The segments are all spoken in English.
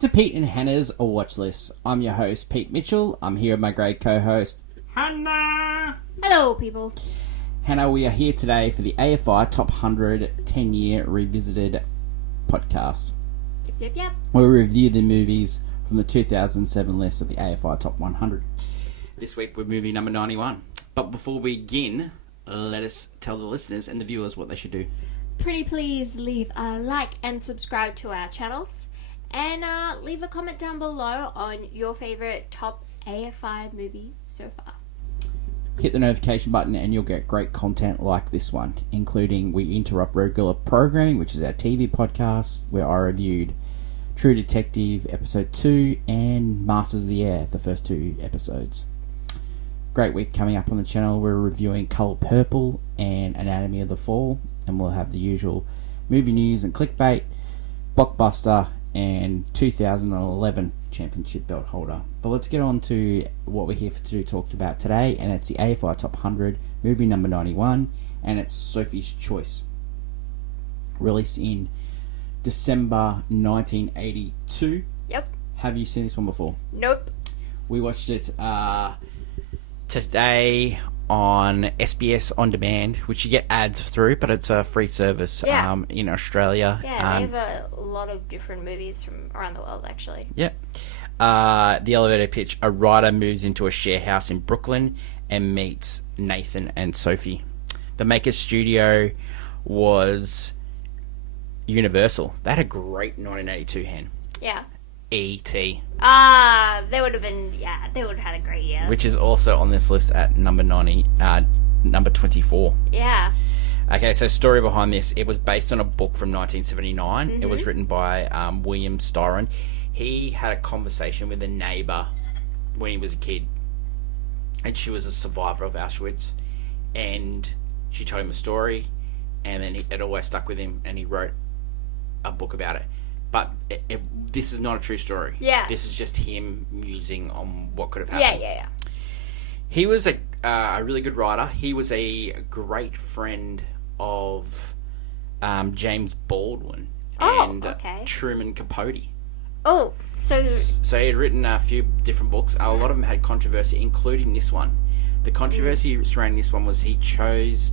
to Pete and Hannah's Watch List. I'm your host, Pete Mitchell. I'm here with my great co-host, Hannah! Hello, people. Hannah. We are here today for the AFI Top 100 10-Year Revisited podcast. Yep. We'll review the movies from the 2007 list of the AFI Top 100. This week we're movie number 91. But before we begin, let us tell the listeners and the viewers what they should do. Pretty please leave a like and subscribe to our channels. And leave a comment down below on your favourite top AFI movie so far. Hit the notification button and you'll get great content like this one, including We Interrupt Regular Programming, which is our TV podcast, where I reviewed True Detective Episode 2 and Masters of the Air, the first 2 episodes. Great week coming up on the channel. We're reviewing Colour Purple and Anatomy of the Fall, and we'll have the usual movie news and clickbait, blockbuster, and 2011 championship belt holder. But let's get on to what we're here to talk about today, and it's the AFI Top 100, movie number 91, and it's Sophie's Choice. Released in December 1982. Yep. Have you seen this one before? Nope. We watched it today on SBS On Demand, which you get ads through, but it's a free service in Australia. Yeah, they have a lot of different movies from around the world, actually. Yeah. The elevator pitch: a writer moves into a share house in Brooklyn and meets Nathan and Sophie. The maker's studio was Universal. They had a great 1982 hand. Yeah. E.T. They would have been, they would have had a great year. Which is also on this list at number 24. Yeah. Okay, so story behind this. It was based on a book from 1979. Mm-hmm. It was written by William Styron. He had a conversation with a neighbour when he was a kid, and she was a survivor of Auschwitz, and she told him a story, and then it always stuck with him, and he wrote a book about it. But this is not a true story. Yes. This is just him musing on what could have happened. Yeah. He was a really good writer. He was a great friend of James Baldwin and Truman Capote. Oh, so he had written a few different books. A lot of them had controversy, including this one. The controversy surrounding this one was he chose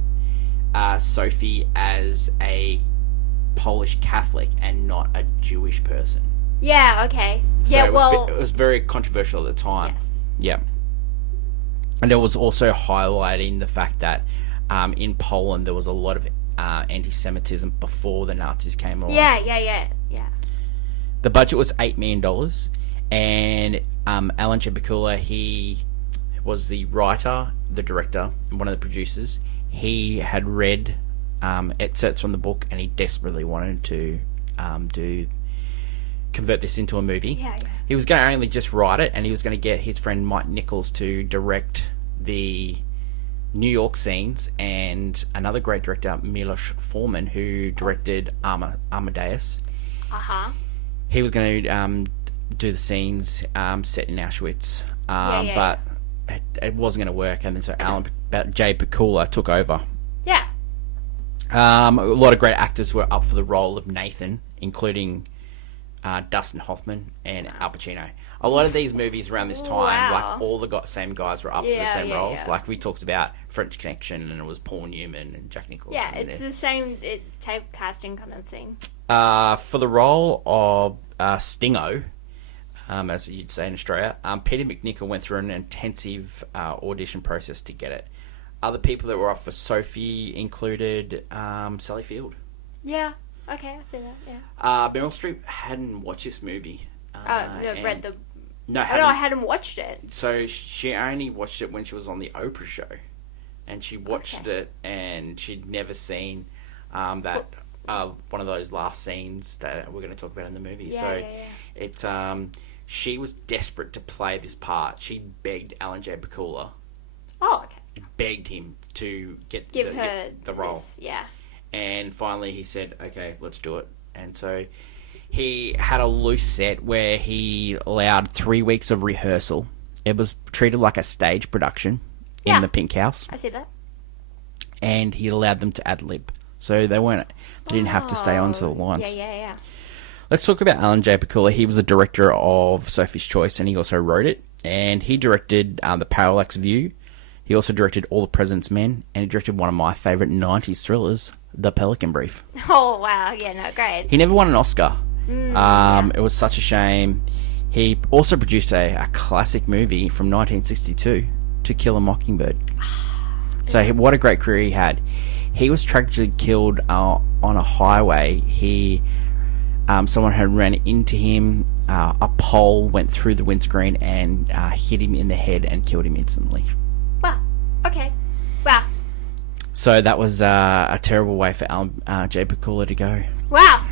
Sophie as a Polish Catholic and not a Jewish person. Yeah, okay. So yeah, it was very controversial at the time. Yes. Yeah. And it was also highlighting the fact that in Poland there was a lot of anti-Semitism before the Nazis came along. Yeah. The budget was $8 million, and Alan J. Bakula, he was the writer, the director, and one of the producers. He had read excerpts from the book, and he desperately wanted to convert this into a movie. Yeah. He was going to only just write it, and he was going to get his friend Mike Nichols to direct the New York scenes, and another great director, Milos Forman, who directed Amadeus. He was going to do the scenes set in Auschwitz, but it wasn't going to work, and then so Alan J. Bakula took over. Yeah. A lot of great actors were up for the role of Nathan, including Dustin Hoffman and Al Pacino. A lot of these movies around this time, like all the same guys were up for the same roles. Yeah. Like we talked about French Connection, and it was Paul Newman and Jack Nicholson. Yeah, it's the same type casting kind of thing. For the role of Stingo, as you'd say in Australia, Peter McNichol went through an intensive audition process to get it. Other people that were up for Sophie included Sally Field. Yeah. Okay, I see that. Yeah. Meryl Streep hadn't watched this movie. Read the. No, I hadn't watched it. So she only watched it when she was on the Oprah show, and she watched it, and she'd never seen that one of those last scenes that we're going to talk about in the movie. It's she was desperate to play this part. She begged Alan J. Bakula. Oh, okay. Begged him to get the role. This, yeah. And finally he said, okay, let's do it. And so he had a loose set where he allowed 3 weeks of rehearsal. It was treated like a stage production in the Pink House. I see that. And he allowed them to ad-lib. So they didn't have to stay on to the lines. Yeah. Let's talk about Alan J. Pakula. He was the director of Sophie's Choice, and he also wrote it. And he directed The Parallax View. He also directed All the President's Men, and he directed one of my favourite 90s thrillers, The Pelican Brief. Oh, wow. Yeah, no, great. He never won an Oscar. It was such a shame. He also produced a classic movie from 1962, To Kill a Mockingbird. So what a great career he had. He was tragically killed on a highway. Someone had ran into him. A pole went through the windscreen and hit him in the head and killed him instantly. Wow. Okay. Wow. So that was a terrible way for Alan J. Pakula to go. Wow.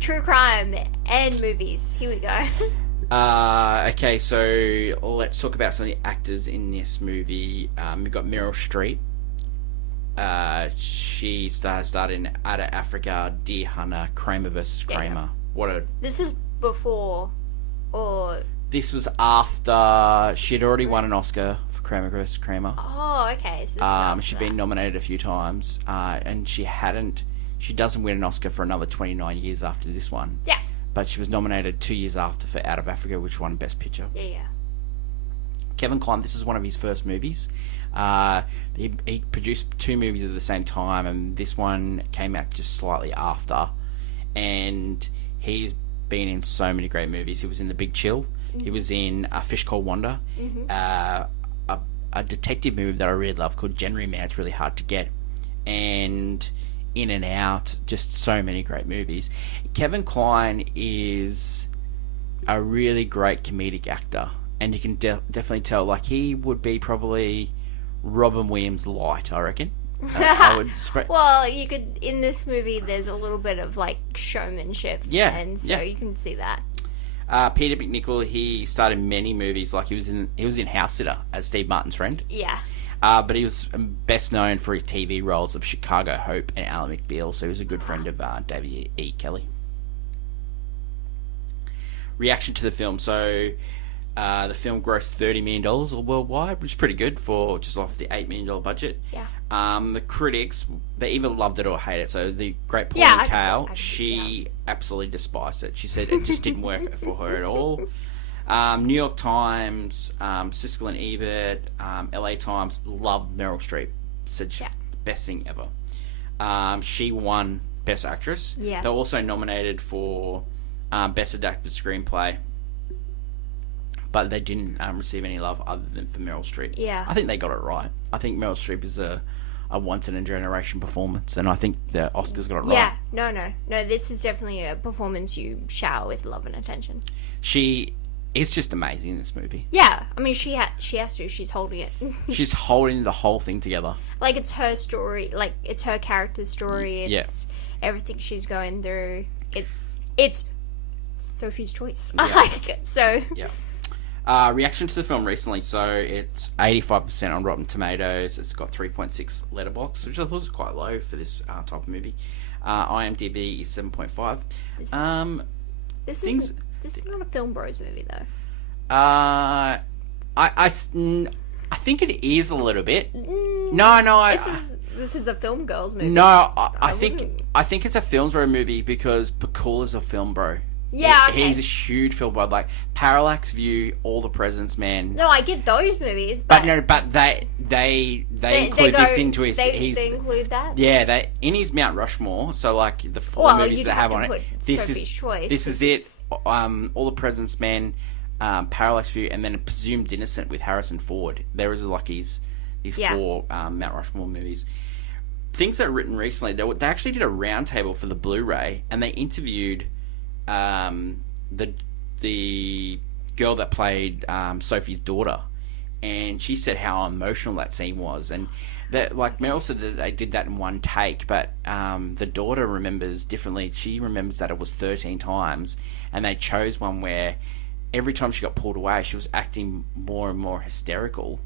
True crime and movies. Here we go. Okay, so let's talk about some of the actors in this movie. We've got Meryl Streep. She starred in Out of Africa, Deer Hunter, Kramer versus Kramer. Yeah. This is before, or this was after she'd already won an Oscar for Kramer versus Kramer. Oh, okay. So she'd been nominated a few times, and she doesn't win an Oscar for another 29 years after this one. Yeah. But she was nominated 2 years after for Out of Africa, which won Best Picture. Yeah. Kevin Kline, this is one of his first movies. He produced 2 movies at the same time, and this one came out just slightly after. And he's been in so many great movies. He was in The Big Chill. Mm-hmm. He was in A Fish Called Wanda. Mm-hmm. A detective movie that I really love called January Man. It's really hard to get. And In and Out, just so many great movies. Kevin Kline is a really great comedic actor, and you can definitely tell, like, he would be probably Robin Williams light, I reckon. Well, you could, in this movie, there's a little bit of, like, showmanship. Yeah. And so you can see that. Peter McNichol, he starred in many movies. Like, he was in House Sitter as Steve Martin's friend. Yeah. But he was best known for his TV roles of Chicago Hope and Ally McBeal, so he was a good friend of David E. Kelly. Reaction to the film. So, the film grossed $30 million worldwide, which is pretty good for just off the $8 million budget. Yeah. The critics, they either loved it or hated it. So, the great Pauline Kael, she absolutely despised it. She said it just didn't work for her at all. New York Times, Siskel and Ebert, LA Times loved Meryl Streep. Said she's the best thing ever. She won Best Actress. Yes. They're also nominated for Best Adapted Screenplay, but they didn't receive any love other than for Meryl Streep. Yeah. I think they got it right. I think Meryl Streep is a once-in-a-generation performance, and I think the Oscars got it right. Yeah, no, this is definitely a performance you shower with love and attention. She is just amazing in this movie. Yeah, I mean, she has to. She's holding it. She's holding the whole thing together. Like, it's her story. Like, it's her character's story. It's everything she's going through. It's Sophie's Choice. Yeah. Yeah. Reaction to the film recently. So it's 85% on Rotten Tomatoes. It's got 3.6 Letterboxd, which I thought was quite low for this type of movie. IMDb is 7.5. This is not a Film Bros movie, though. I think it is a little bit. This is a Film Girls movie. No, I think it's a Film Bro movie because Pakula's a film bro. Yeah, okay. He's a huge film bro, like Parallax View, All the President's Men. No, I get those movies, but they include this into his. They include that. Yeah, they in his Mount Rushmore. So like the 4 movies they have on it. This is it. All the President's Men, Parallax View, and then Presumed Innocent with Harrison Ford. There is like his 4 Mount Rushmore movies. Things that are written recently, they actually did a roundtable for the Blu-ray, and they interviewed the girl that played Sophie's daughter, and she said how emotional that scene was, and that, like Meryl said, that they did that in one take, but the daughter remembers differently. She remembers that it was 13 times, and they chose one where every time she got pulled away, she was acting more and more hysterical,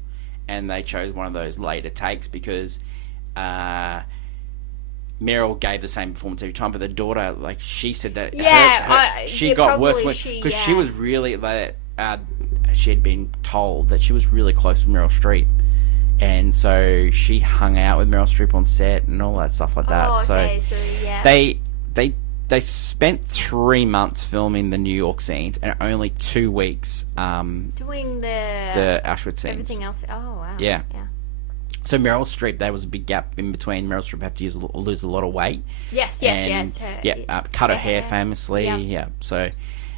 and they chose one of those later takes because Meryl gave the same performance every time, but the daughter, like, she said that she got worse because she was really she had been told that she was really close with Meryl Streep, and so she hung out with Meryl Streep on set and all that stuff like that. Oh, okay. So yeah, they they spent 3 months filming the New York scenes and only 2 weeks doing the Auschwitz scenes. Everything else. Oh wow. Yeah. So Meryl Streep, there was a big gap in between. Meryl Streep had to lose a lot of weight. Yes. Cut her hair famously. Yeah. So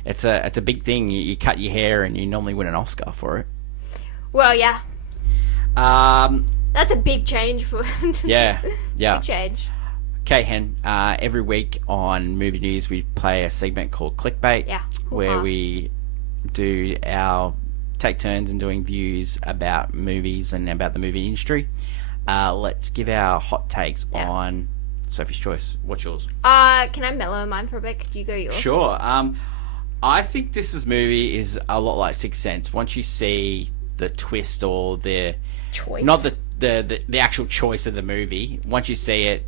it's a big thing. You cut your hair and you normally win an Oscar for it. Well, yeah. That's a big change for. Yeah. Big change. Okay, Hen. Every week on Movie News, we play a segment called Clickbait. Yeah. Where we do take turns in doing views about movies and about the movie industry. Let's give our hot takes on Sophie's Choice. What's yours? Can I mellow mine for a bit? Could you go yours? Sure. I think this movie is a lot like Sixth Sense. Once you see the twist or the choice, not the actual choice of the movie, once you see it,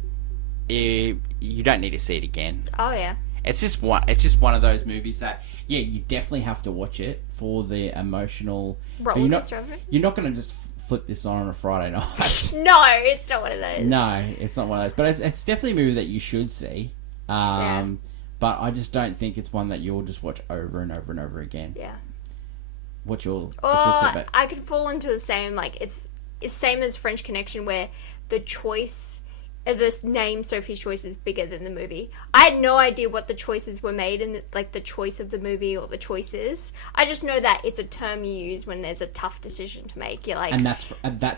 you don't need to see it again. Oh yeah. It's just one of those movies that you definitely have to watch it for the emotional. Roller coaster of it. You're not going to just flip this on a Friday night. No, it's not one of those. No, it's not one of those. But it's definitely a movie that you should see. But I just don't think it's one that you'll just watch over and over and over again. Yeah. What's your I could fall into the same, it's same as French Connection, where the choice. The name Sophie's Choice is bigger than the movie. I had no idea what the choices were made and the choice of the movie or the choices. I just know that it's a term you use when there's a tough decision to make. You're like, and that's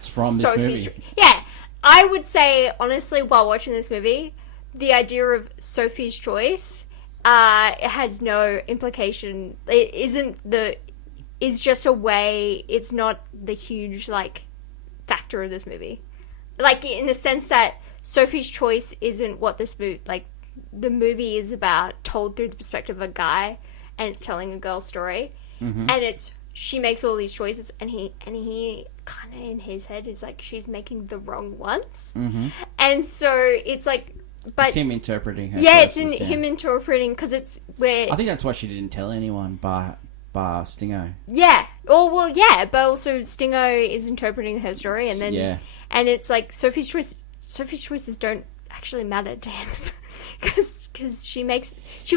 from this movie. Yeah, I would say honestly, while watching this movie, the idea of Sophie's Choice, it has no implication. It isn't it's just a way. It's not the huge factor of this movie, in the sense that Sophie's Choice isn't what this movie, the movie is about, told through the perspective of a guy, and it's telling a girl's story, and she makes all these choices, and he kind of in his head is she's making the wrong ones, and so it's but it's him interpreting her. Yeah, it's him interpreting, because it's where I think that's why she didn't tell anyone, bar Stingo. Yeah. Oh well, yeah, but also Stingo is interpreting her story, and then and it's Sophie's choices don't actually matter to him because she was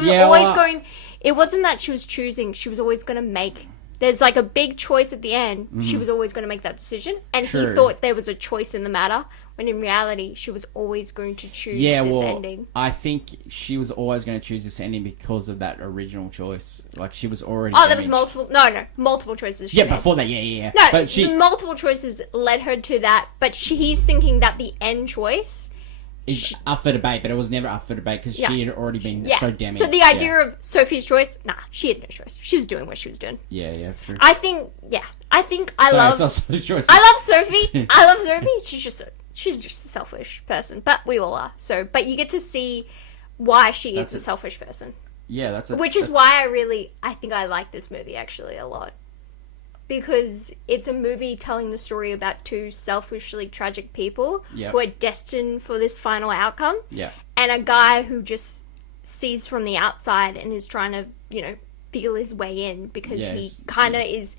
always going. It wasn't that she was choosing; she was always going to make. There's a big choice at the end. She was always going to make that decision, and he thought there was a choice in the matter. When in reality, she was always going to choose this ending. I think she was always going to choose this ending because of that original choice. She was already. Oh, there was multiple. No, multiple choices. She made. Before that, yeah. No, but the multiple choices led her to that. But he's thinking that the end choice is up for debate, but it was never up for debate because she had already been so damaged. So the idea of Sophie's Choice, she had no choice. She was doing what she was doing. Yeah, true. I think I love Sophie. I love Sophie. She's just a selfish person, but we all are. So, but you get to see why she is a selfish person. Yeah, which is why I think I like this movie actually a lot. Because it's a movie telling the story about two selfishly tragic people who are destined for this final outcome. Yeah. And a guy who just sees from the outside and is trying to, feel his way in because he kind of is...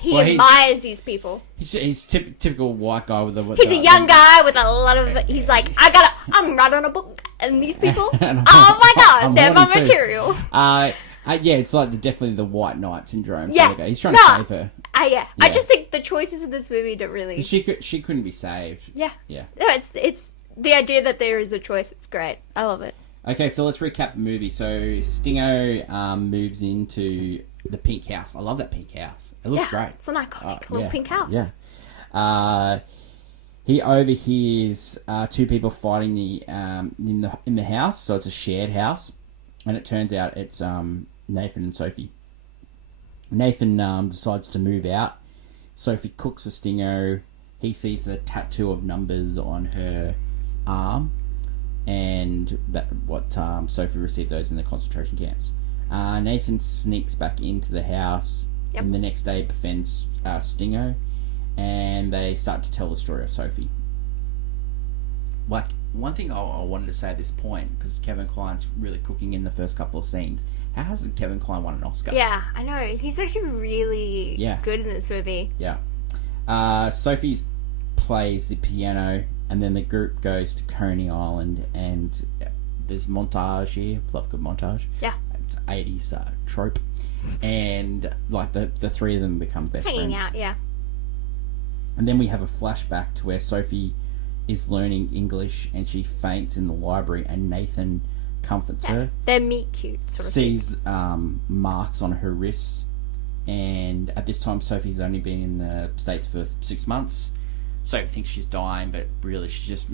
He admires these people. He's typical white guy with he's a young guy with a lot of... He's like, I'm writing a book, and these people... oh my god, they're my material. It's definitely the white knight syndrome. Yeah. He's trying to save her. Yeah. I just think the choices of this movie don't really... She couldn't be saved. Yeah. Yeah. No, it's the idea that there is a choice. It's great. I love it. Okay, so let's recap the movie. So Stingo moves into the pink house. I love that pink house. It looks great. It's an iconic little pink house. Yeah. He overhears two people fighting in the house. So it's a shared house, and it turns out it's Nathan and Sophie. Nathan decides to move out. Sophie cooks for Stingo. He sees the tattoo of numbers on her arm, and Sophie received those in the concentration camps. Nathan sneaks back into the house, and the next day befriends Stingo, and they start to tell the story of Sophie. One thing I wanted to say at this point, because Kevin Kline's really cooking in the first couple of scenes. How hasn't Kevin Kline won an Oscar? Yeah, I know. He's actually really good in this movie. Yeah. Sophie plays the piano, and then the group goes to Coney Island and there's montage here. Love good montage. Yeah. It's 80s trope. And, like, the three of them become best Hanging friends. out, yeah. And then we have a flashback to where Sophie is learning English and she faints in the library and Nathan comforts her. They're meet cute, sort of. Sees marks on her wrists. And at this time, Sophie's only been in the States for 6 months. Sophie thinks she's dying, but really she's just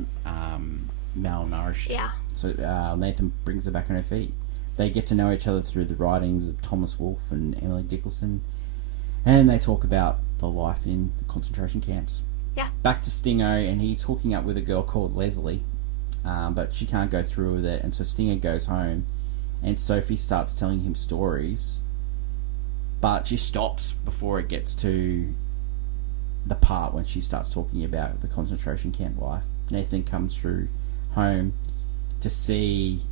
malnourished. Yeah. So Nathan brings her back on her feet. They get to know each other through the writings of Thomas Wolfe and Emily Dickinson. And they talk about the life in the concentration camps. Yeah. Back to Stingo, and he's hooking up with a girl called Leslie. But she can't go through with it. And so Stinger goes home, and Sophie starts telling him stories. But she stops before it gets to the part when she starts talking about the concentration camp life. Nathan comes through home to see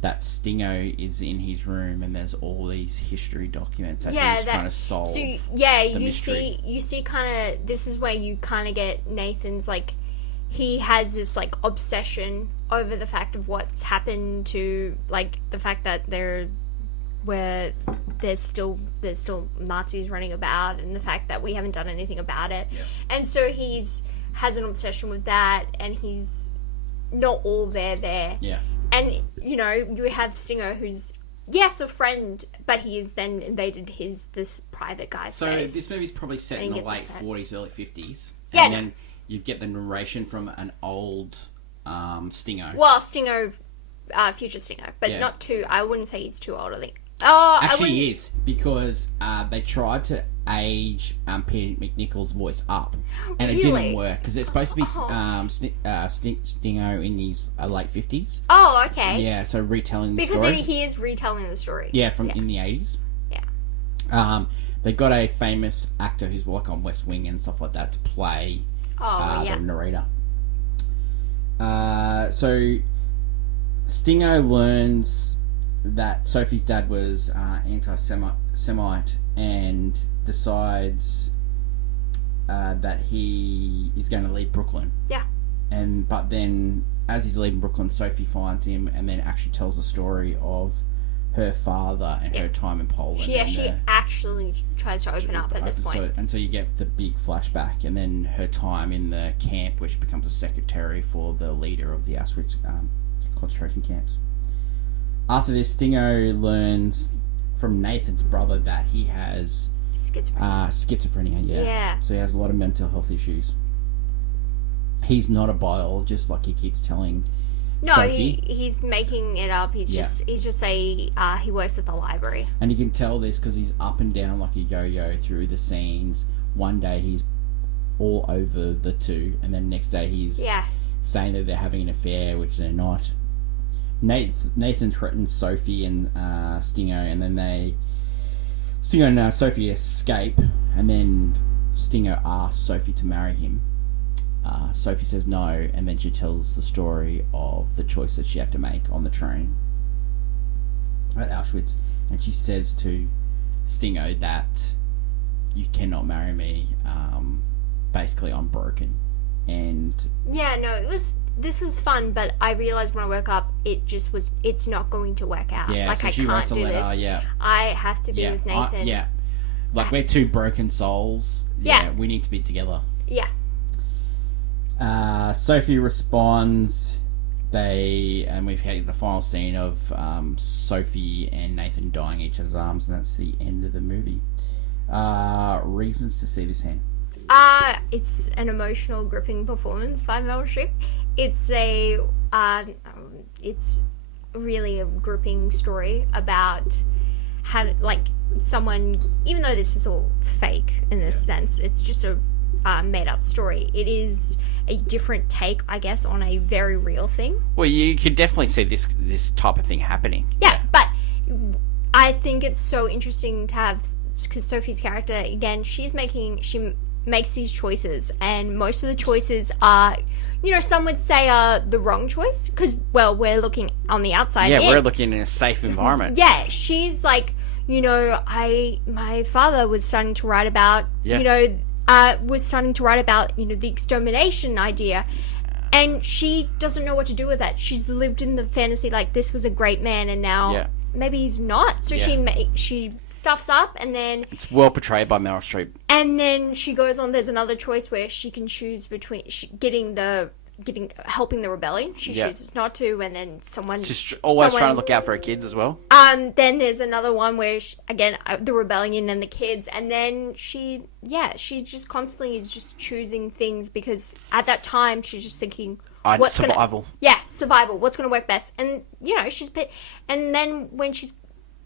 that Stingo is in his room and there's all these history documents that he's trying to solve. So yeah, the mystery. you see kind of, this is where you kind of get Nathan's, like, he has this, like, obsession over the fact of what's happened to, like, the fact that there's still Nazis running about, and the fact that we haven't done anything about it. Yeah. And so has an obsession with that, and he's not all there. Yeah. And, you know, you have Stinger, who's, yes, a friend, but he has then invaded this private guy's space. So this movie's probably set in the late upset. 40s, early 50s. Yeah. And then you get the narration from an old Stingo. Well, Stinger, future Stinger, but Yeah. not too, I wouldn't say he's too old, I think. Oh, Actually, he is, because they tried to age Peter McNichol's voice up, and it Really? didn't work, because it's supposed to be Stingo in his late 50s. Oh, okay. Yeah, so retelling the Because story. he is retelling the story. Yeah, from in the 80s. Yeah. They got a famous actor who's worked on West Wing and stuff like that to play Yes. the narrator. So Stingo learns that Sophie's dad was anti-Semite and decides that he is going to leave Brooklyn. Yeah. But then, as he's leaving Brooklyn, Sophie finds him and then actually tells the story of her father and her time in Poland. She actually tries to open up at this point. Until you get the big flashback, and then her time in the camp, which becomes a secretary for the leader of the Auschwitz concentration camps. After this, Stingo learns from Nathan's brother that he has schizophrenia. Yeah. So he has a lot of mental health issues. He's not a biologist, like he keeps telling No, Sophie. he's making it up. He works at the library. And you can tell this because he's up and down like a yo-yo through the scenes. One day he's all over the two, and then next day he's saying that they're having an affair, which they're not. Nathan threatens Sophie and Stingo, and then Stingo and Sophie escape, and then Stingo asks Sophie to marry him. Sophie says no, and then she tells the story of the choice that she had to make on the train at Auschwitz, and she says to Stingo that you cannot marry me. Basically, I'm broken, and this was fun, but I realized when I woke up, it's not going to work out. Yeah, like, so I she can't writes a do letter, this. yeah. I have to be with Nathan. Like, we're two broken souls. Yeah. We need to be together. Yeah. Sophie responds. And we've had the final scene of Sophie and Nathan dying in each other's arms, and that's the end of the movie. Reasons to see this hand. It's an emotional, gripping performance by Meryl Streep. It's really a gripping story about someone, even though this is all fake in a sense, it's just a made up story. It is a different take, I guess, on a very real thing. Well, you could definitely see this type of thing happening. Yeah, but I think it's so interesting to have, because Sophie's character, again, she makes these choices, and most of the choices are, some would say are the wrong choice, because, well, we're looking on the outside. Yeah, we're looking in a safe environment. Yeah, she's like, my father was starting to write about, the extermination idea. And she doesn't know what to do with that. She's lived in the fantasy like this was a great man, and now maybe he's not. So she stuffs up, and then it's well portrayed by Meryl Streep. And then she goes on. There's another choice where she can choose between helping the rebellion. She chooses not to, and then she's always trying to look out for her kids as well. Then there's another one where the rebellion and the kids, and then she just constantly is just choosing things because at that time she's just thinking survival. Survival. What's going to work best? And and then when she's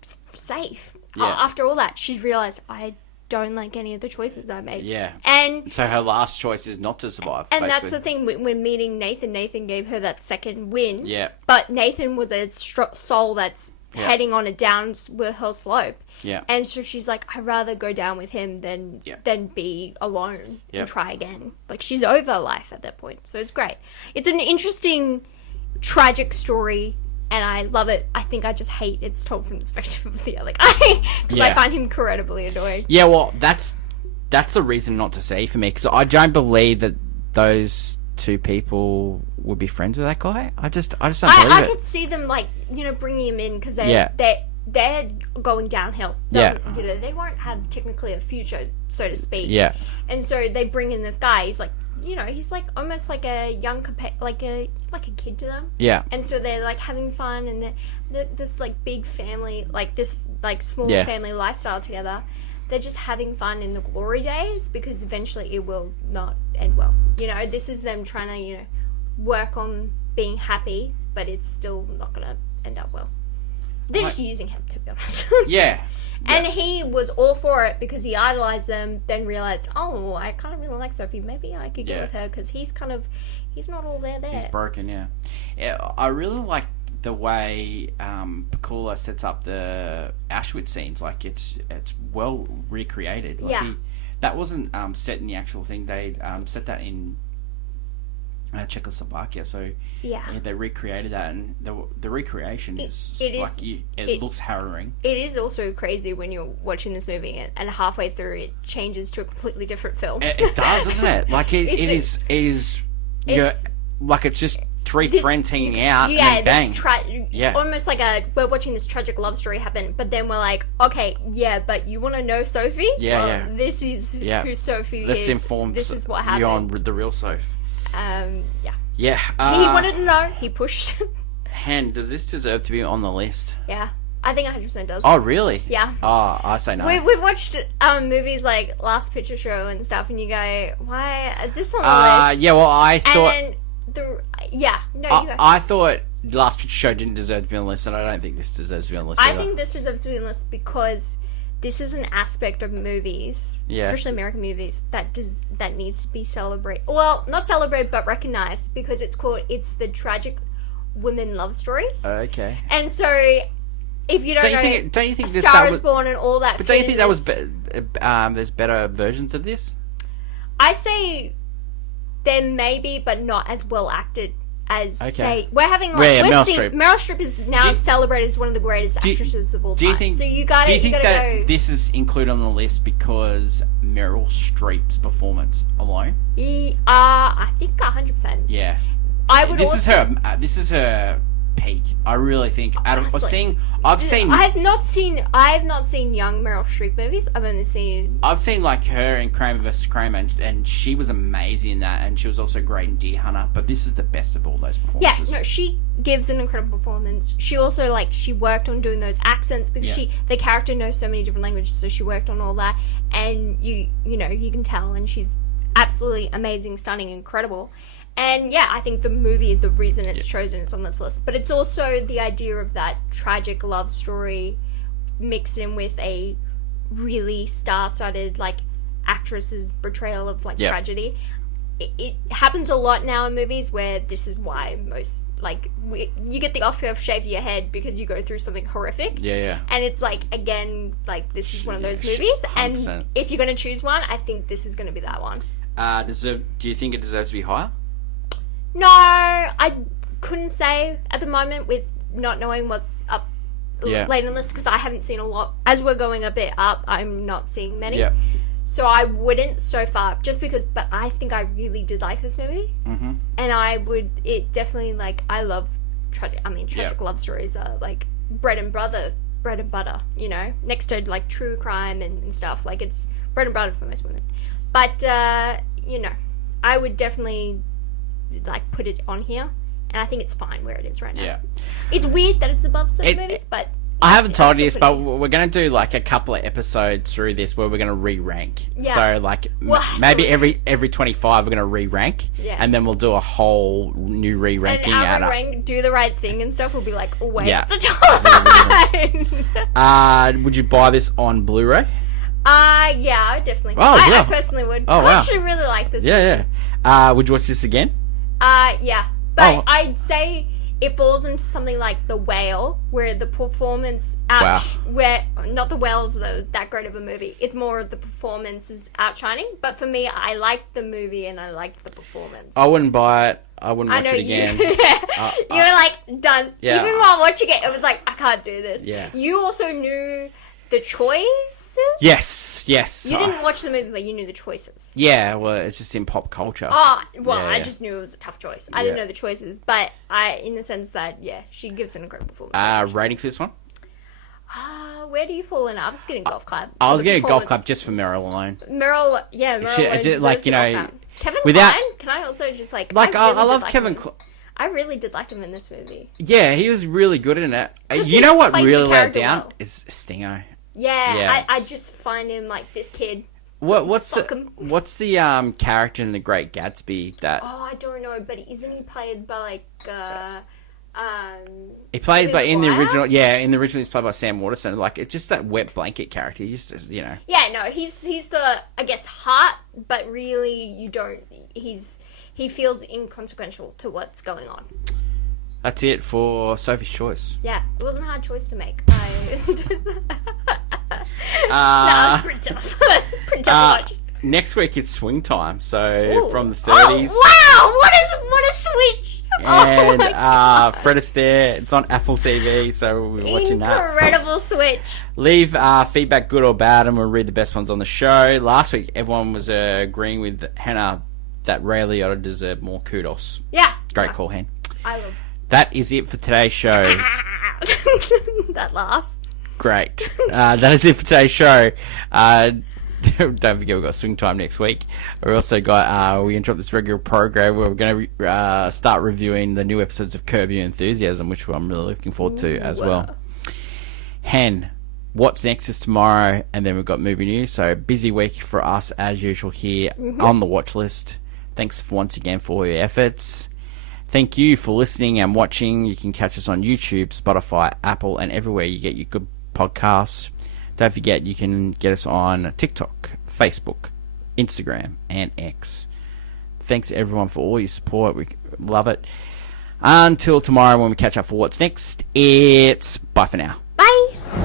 safe after all that, she's realized I don't like any of the choices I made. Yeah. And so her last choice is not to survive. And basically. that's the thing, when meeting Nathan gave her that second wind. Yeah. But Nathan was a soul that's heading on a downhill slope. Yeah. And so she's like, I'd rather go down with him than be alone and try again. Like, she's over life at that point. So it's great. It's an interesting, tragic story. And I love it. I think I just hate it's told from the perspective of the other guy. Because I find him incredibly annoying. Yeah, well, that's the reason not to see for me. Because I don't believe that those two people would be friends with that guy. I just don't believe it. I could see them, bringing him in because they're going downhill. They won't have technically a future, so to speak. Yeah. And so they bring in this guy. He's like, he's like almost like a young, like a kid to them. Yeah. And so they're like having fun, and they're this like big family, like this like small family lifestyle together. They're just having fun in the glory days because eventually it will not end well. This is them trying to work on being happy, but it's still not gonna end up well. They're just using him, to be honest. Yeah. And he was all for it because he idolized them, then realized, oh, I kind of really like Sophie. Maybe I could get with her because he's not all there. He's broken, yeah. I really like the way Pakula sets up the Auschwitz scenes. Like, it's well recreated. Like that wasn't set in the actual thing. They set that in Czechoslovakia, so they recreated that, and the recreation it looks harrowing. It is also crazy when you're watching this movie, and halfway through it changes to a completely different film. It does, doesn't it? Like it's just three friends hanging out, and then bang. Almost like we're watching this tragic love story happen, but then we're like, okay, but you want to know Sophie? This is who Sophie Let's is. Inform this is what happened. You on the real Sophie. He wanted to know. He pushed. Hen, does this deserve to be on the list? Yeah, I think 100% does. Oh, really? Yeah. Oh, I say no. We've watched movies like Last Picture Show and stuff, and you go, why is this on the list? Yeah, well, I thought... And then you go. I thought Last Picture Show didn't deserve to be on the list, and I don't think this deserves to be on the list either. I think this deserves to be on the list because this is an aspect of movies, especially American movies, that needs to be celebrated. Well, not celebrated, but recognized, because it's the tragic women love stories. Okay. And so, if you don't you think A Star is Born and all that, but don't you think that was there's better versions of this? I say there may be, but not as well acted as say we're having Meryl Streep. Meryl Streep is now celebrated as one of the greatest actresses of all time. Do you think? So you got to go. This is included on the list because Meryl Streep's performance alone? I think 100%. Yeah, I would. This is her peak. I really think. Honestly, I have not seen young Meryl Streep movies. I've seen like her in Kramer vs. Kramer, and she was amazing in that, and she was also great in Deer Hunter. But this is the best of all those performances. Yeah, no, she gives an incredible performance. She also she worked on doing those accents because the character knows so many different languages, so she worked on all that, and you can tell, and she's absolutely amazing, stunning, incredible. And I think the movie, the reason it's chosen, it's on this list. But it's also the idea of that tragic love story mixed in with a really star-studded, actress's portrayal of, tragedy. It happens a lot now in movies where this is why most, you get the Oscar for Shave Your Head because you go through something horrific. Yeah. And it's, again, this is one of those movies. 100%. And if you're going to choose one, I think this is going to be that one. Do you think it deserves to be higher? No, I couldn't say at the moment with not knowing what's up later in the list because I haven't seen a lot. As we're going a bit up, I'm not seeing many. Yeah. So I wouldn't so far, just because, but I think I really did like this movie. Mm-hmm. And it definitely, like, I love tragic love stories are, like, bread and butter, you know, next to, like, true crime and stuff. Like, it's bread and butter for most women. But, you know, I would definitely, like, put it on here. And I think it's fine where it is right now. Yeah. It's weird that it's above certain movies, but... I haven't told you this, but we're going to do, like, a couple of episodes through this where we're going to re-rank. Yeah. So, like, maybe every 25 we're going to re-rank. Yeah. And then we'll do a whole new re-ranking. And our do the right thing and stuff will be, like, way Yeah. at the top. Would you buy this on Blu-ray? Yeah, I would definitely. I personally would. Oh, wow. I actually really like this movie. Yeah. Would you watch this again? Yeah. But I'd say it falls into something like The Whale, where the performance where not The Whale's that great of a movie. It's more of the performance is outshining. But for me, I liked the movie and I liked the performance. I wouldn't buy it. I wouldn't watch it again. You were like, done. Yeah. Even while watching it, it was like, I can't do this. Yeah. You also knew the choices? Yes. You didn't watch the movie, but you knew the choices. Yeah, well, it's just in pop culture. I just knew it was a tough choice. I didn't know the choices, but in the sense that, she gives an incredible performance. Rating for this one? Where do you fall in? I was getting Golf Club. I was getting Golf Club just for Meryl alone. Alone just, like, you know, Kevin Kline, can I also just, like... I love Kevin Kline. I really did like him in this movie. Yeah, he was really good in it. You know what really let down? Is Stingo. Yeah. I just find him like this kid. What's the character in The Great Gatsby that? Oh, I don't know, but isn't he played by like He played by in the original. Yeah, in the original he's played by Sam Waterston. Like, it's just that wet blanket character. He's just, you know. Yeah, no, he's the, I guess, heart, but really you don't. He feels inconsequential to what's going on. That's it for Sophie's Choice. Yeah, it wasn't a hard choice to make. That was pretty tough. Pretty tough watch. Next week it's Swing Time, so from the 30s. Oh, wow! What a switch! And Fred Astaire, it's on Apple TV, so we're watching that. Incredible switch. Leave feedback, good or bad, and we'll read the best ones on the show. Last week, everyone was agreeing with Hannah that Ray Liotta deserved more kudos. Yeah. Great call, Han. I love. That is it for today's show. That laugh. Great. That is it for today's show. Don't forget we've got Swing Time next week. We also got we interrupt this regular program where we're going to start reviewing the new episodes of Curb Your Enthusiasm, which I'm really looking forward to as well. Hen, what's next is tomorrow, and then we've got movie news. So busy week for us as usual here on the watch list. Thanks once again for all your efforts. Thank you for listening and watching. You can catch us on YouTube, Spotify, Apple, and everywhere you get your good podcasts. Don't forget you can get us on TikTok, Facebook, Instagram, and X. Thanks everyone for all your support. We love it. Until tomorrow when we catch up for what's next, it's bye for now. Bye.